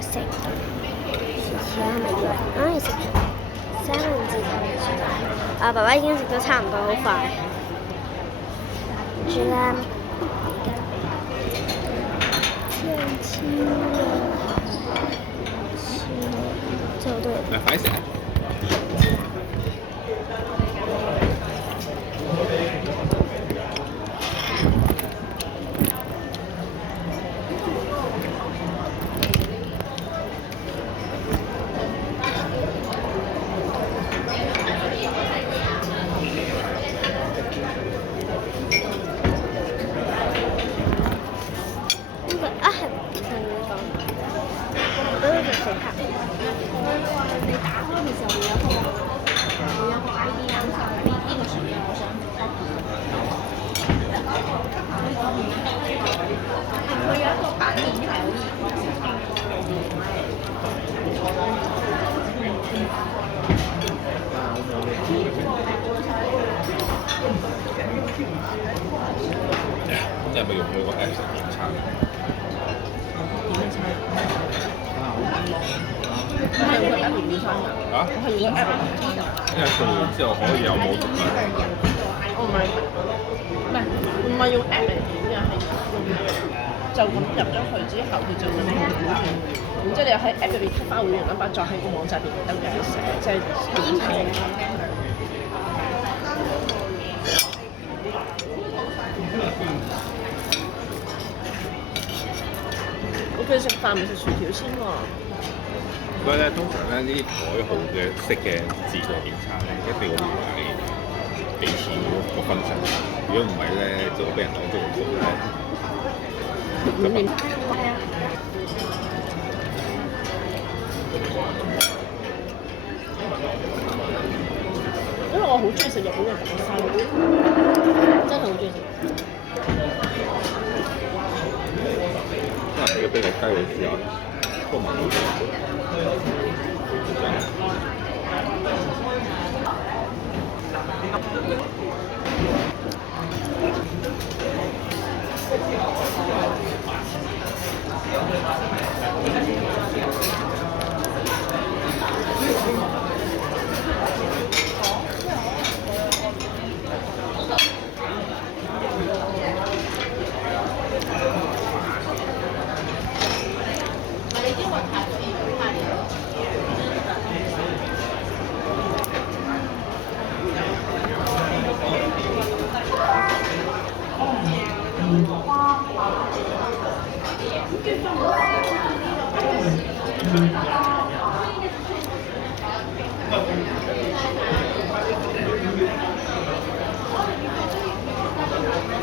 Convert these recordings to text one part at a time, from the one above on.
我食到。而家咪要食三文治就嚟食啦。爸爸已經食得差唔多，好快。跟住咧，就對。快食！你打開嘅時候會有個 ID 啊，呢個薯嘢我想 copy。佢有一個版面係好即係咪用佢個 app 食點餐？點樣餐？我係用個 app 點餐㗎。啊？我係用個 app 點餐㗎。因為做完之後可以有冇讀啊？我唔係用 app 嚟點嘅，係就咁入咗去之後，佢就會俾會員，然之後你又喺 app 入邊 cut 翻會員 number，再喺個網站入邊登記即係點餐。佢食飯咪食薯條先喎。所以咧，通常咧呢啲台號嘅式嘅自助點餐咧，一定要俾錢個分成。如果唔係咧，就會俾人攞咗個數咧。因為我好中意食日本嘅雞西，真係好中意食。如果俾個雞你試下，都唔係好正。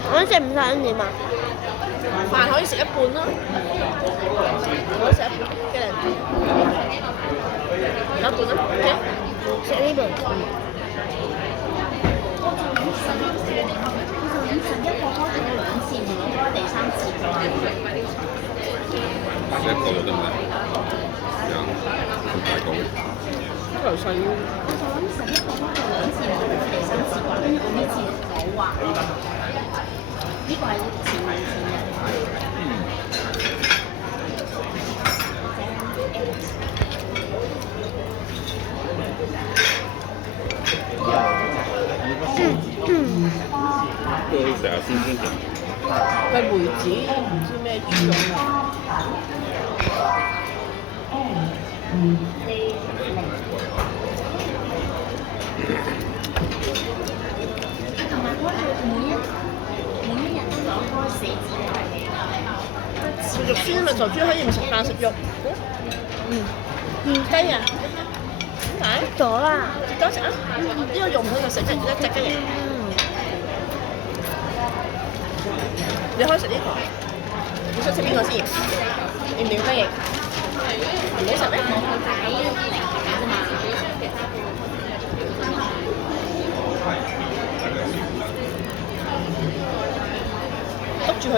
我食唔晒點啊？飯可以食一半咯，可以食一半嘅零鐘，有一半啦，OK，食呢半。11個開咗2次，如果開第3次嘅話，一個就得唔得？咁大個。呢條細。我就諗11個開咗2次，如果第3次嘅話，跟住我呢次冇啊。呢個係前嘅。都成日先先食。佢梅子唔知咩豬肉啊。同埋開每一日都有開4次。食肉先咪就豬可以唔食飯食肉。雞啊？點解？咗啦。多食啊！呢個肉唔可以食一隻雞翼。你可以食呢個。你想食邊個先？要唔要雞翼？唔好食咩？篤住佢。